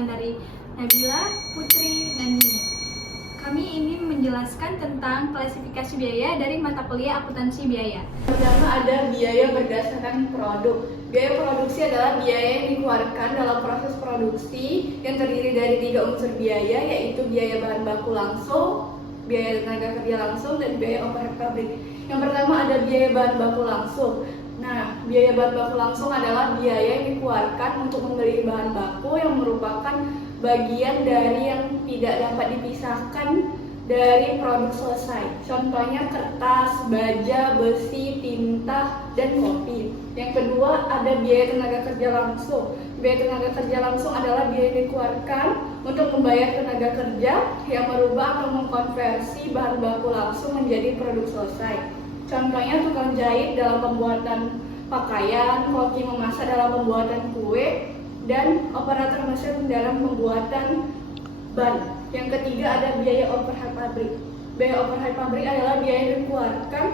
perwakilan dari Nabila, Putri, dan Nini. Kami ingin menjelaskan tentang klasifikasi biaya dari mata kuliah akuntansi biaya. Pertama ada biaya berdasarkan produk. Biaya produksi adalah biaya yang dikeluarkan dalam proses produksi yang terdiri dari 3 unsur biaya, yaitu biaya bahan baku langsung, biaya tenaga kerja langsung, dan biaya overhead pabrik. Yang pertama ada biaya bahan baku langsung. Nah, biaya bahan baku langsung adalah biaya yang dikeluarkan untuk membeli bahan baku yang merupakan bagian dari yang tidak dapat dipisahkan dari produk selesai. Contohnya kertas, baja, besi, tinta, dan kopi. Yang kedua ada biaya tenaga kerja langsung. Biaya tenaga kerja langsung adalah biaya yang dikeluarkan untuk membayar tenaga kerja yang merubah atau mengkonversi bahan baku langsung menjadi produk selesai. Contohnya tukang jahit dalam pembuatan pakaian, koki memasak dalam pembuatan kue, dan operator mesin dalam pembuatan ban. Yang ketiga ada biaya overhead pabrik. Biaya overhead pabrik adalah biaya yang dikeluarkan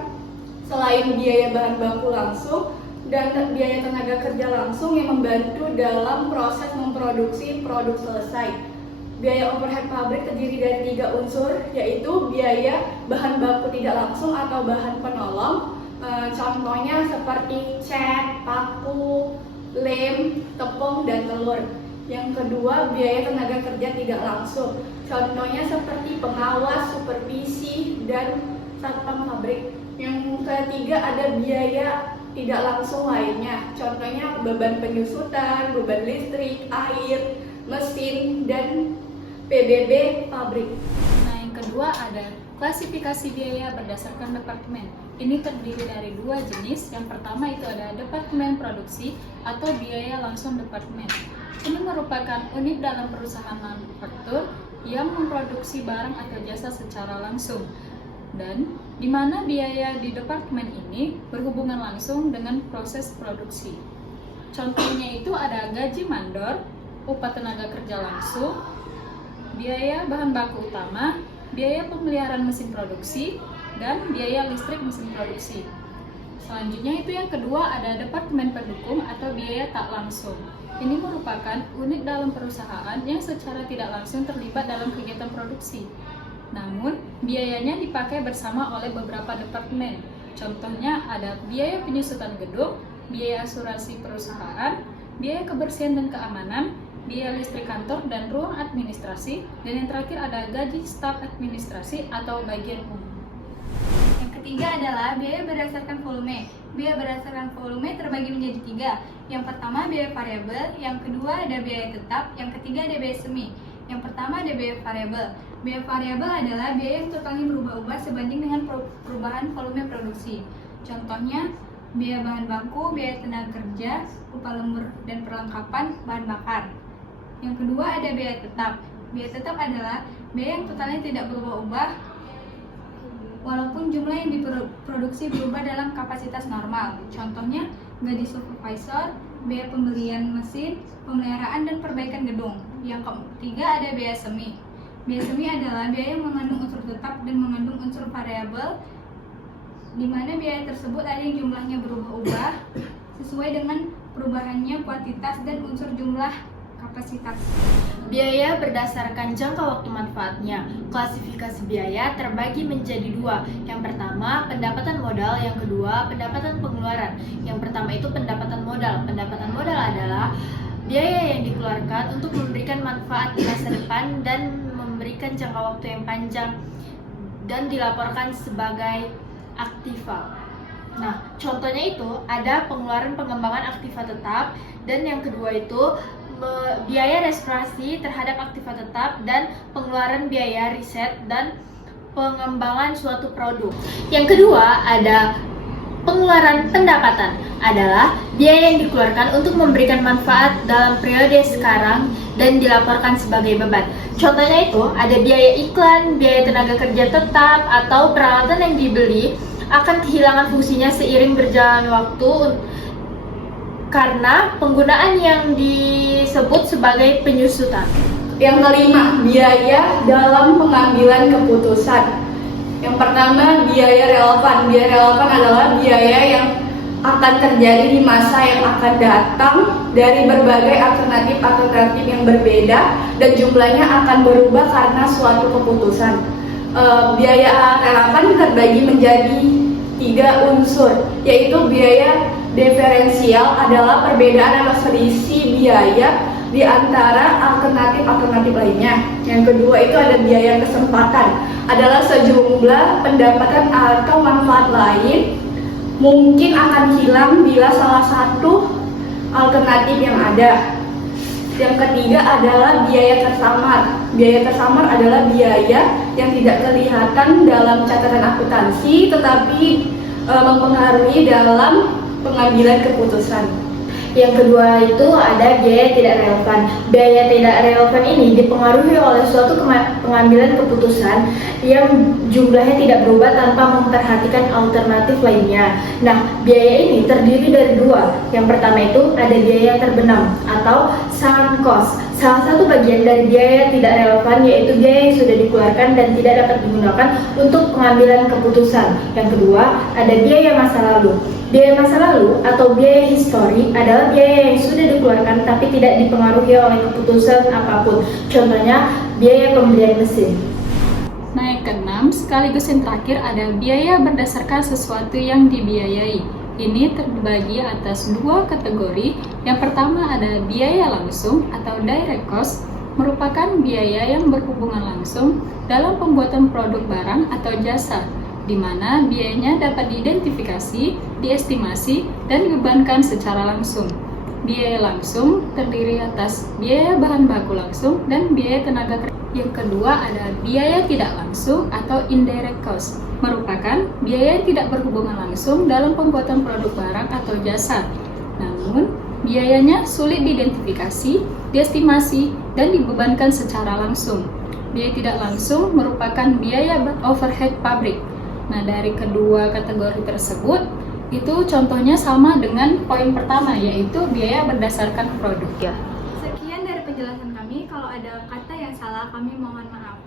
selain biaya bahan baku langsung dan biaya tenaga kerja langsung yang membantu dalam proses memproduksi produk selesai. Biaya overhead pabrik terdiri dari 3 unsur, yaitu biaya bahan baku tidak langsung atau bahan penolong. Contohnya seperti cat, paku, lem, tepung, dan telur. Yang kedua, biaya tenaga kerja tidak langsung. Contohnya seperti pengawas, supervisi, dan satpam pabrik. Yang ketiga ada biaya tidak langsung lainnya. Contohnya beban penyusutan, beban listrik, air, mesin, dan PBB pabrik. Nah, yang kedua ada klasifikasi biaya berdasarkan departemen. Ini terdiri dari 2 jenis. Yang pertama itu ada departemen produksi atau biaya langsung departemen. Ini merupakan unit dalam perusahaan manufaktur yang memproduksi barang atau jasa secara langsung, dan di mana biaya di departemen ini berhubungan langsung dengan proses produksi. Contohnya itu ada gaji mandor, upah tenaga kerja langsung, biaya bahan baku utama, biaya pemeliharaan mesin produksi, dan biaya listrik mesin produksi. Selanjutnya itu yang kedua ada departemen pendukung atau biaya tak langsung. Ini merupakan unit dalam perusahaan yang secara tidak langsung terlibat dalam kegiatan produksi. Namun, biayanya dipakai bersama oleh beberapa departemen. Contohnya ada biaya penyusutan gedung, biaya asuransi perusahaan, biaya kebersihan dan keamanan, biaya listrik kantor dan ruang administrasi, dan yang terakhir ada gaji staf administrasi atau bagian umum. Yang ketiga adalah biaya berdasarkan volume. Biaya berdasarkan volume terbagi menjadi 3. Yang pertama biaya variabel, yang kedua ada biaya tetap, yang ketiga ada biaya semi. Yang pertama ada biaya variabel. Biaya variabel adalah biaya yang totalnya berubah-ubah sebanding dengan perubahan volume produksi. Contohnya biaya bahan baku, biaya tenaga kerja, upah lembur dan perlengkapan bahan bakar. Yang kedua ada biaya tetap. Biaya tetap adalah biaya yang totalnya tidak berubah-ubah walaupun jumlah yang diproduksi berubah dalam kapasitas normal. Contohnya gaji supervisor, biaya pembelian mesin, pemeliharaan dan perbaikan gedung. Yang ketiga ada biaya semi. Biaya semi adalah biaya yang mengandung unsur tetap dan mengandung unsur variabel, di mana biaya tersebut ada yang jumlahnya berubah-ubah sesuai dengan perubahannya kuantitas dan unsur jumlah kapasitas. Biaya berdasarkan jangka waktu manfaatnya. Klasifikasi biaya terbagi menjadi 2. Yang pertama, pendapatan modal. Yang kedua, pendapatan pengeluaran. Yang pertama itu pendapatan modal. Pendapatan modal adalah biaya yang dikeluarkan untuk memberikan manfaat di masa depan dan memberikan jangka waktu yang panjang dan dilaporkan sebagai aktiva. Nah, contohnya itu ada pengeluaran pengembangan aktiva tetap, dan yang kedua itu biaya restorasi terhadap aktiva tetap dan pengeluaran biaya riset dan pengembangan suatu produk. Yang kedua ada pengeluaran pendapatan, adalah biaya yang dikeluarkan untuk memberikan manfaat dalam periode sekarang dan dilaporkan sebagai beban. Contohnya itu ada biaya iklan, biaya tenaga kerja tetap, atau peralatan yang dibeli akan kehilangan fungsinya seiring berjalan waktu karena penggunaan yang disebut sebagai penyusutan. Yang kelima, biaya dalam pengambilan keputusan. Yang pertama, biaya relevan. Biaya relevan adalah biaya yang akan terjadi di masa yang akan datang dari berbagai alternatif yang berbeda dan jumlahnya akan berubah karena suatu keputusan. Biaya relevan terbagi menjadi 3 unsur, yaitu biaya diferensial adalah perbedaan atau selisih biaya di antara alternatif lainnya. Yang kedua itu ada biaya kesempatan, adalah sejumlah pendapatan atau manfaat lain mungkin akan hilang bila salah satu alternatif yang ada. Yang ketiga adalah biaya tersamar. Biaya tersamar adalah biaya yang tidak kelihatan dalam catatan akuntansi tetapi mempengaruhi dalam pengambilan keputusan. Yang kedua itu ada biaya tidak relevan. Biaya tidak relevan ini dipengaruhi oleh suatu pengambilan keputusan yang jumlahnya tidak berubah tanpa memperhatikan alternatif lainnya. Nah, biaya ini terdiri dari 2. Yang pertama itu ada biaya terbenam atau sunk cost. Salah satu bagian dari biaya tidak relevan yaitu biaya yang sudah dikeluarkan dan tidak dapat digunakan untuk pengambilan keputusan. Yang kedua ada biaya masa lalu. Biaya masa lalu atau biaya histori adalah biaya yang sudah dikeluarkan tapi tidak dipengaruhi oleh keputusan apapun. Contohnya biaya pembelian mesin. Nah, yang keenam sekaligus yang terakhir ada biaya berdasarkan sesuatu yang dibiayai. Ini terbagi atas 2 kategori. Yang pertama ada biaya langsung atau direct cost, merupakan biaya yang berhubungan langsung dalam pembuatan produk barang atau jasa, di mana biayanya dapat diidentifikasi, diestimasi, dan dibebankan secara langsung. Biaya langsung terdiri atas biaya bahan baku langsung dan biaya tenaga kerja. Yang kedua ada biaya tidak langsung atau indirect cost, merupakan biaya yang tidak berhubungan langsung dalam pembuatan produk barang atau jasa. Namun, biayanya sulit diidentifikasi, diestimasi, dan dibebankan secara langsung. Biaya tidak langsung merupakan biaya overhead pabrik. Nah, dari kedua kategori tersebut, itu contohnya sama dengan poin pertama, yaitu biaya berdasarkan produk. Sekian dari penjelasan kami. Kalau ada kata yang salah, kami mohon maaf.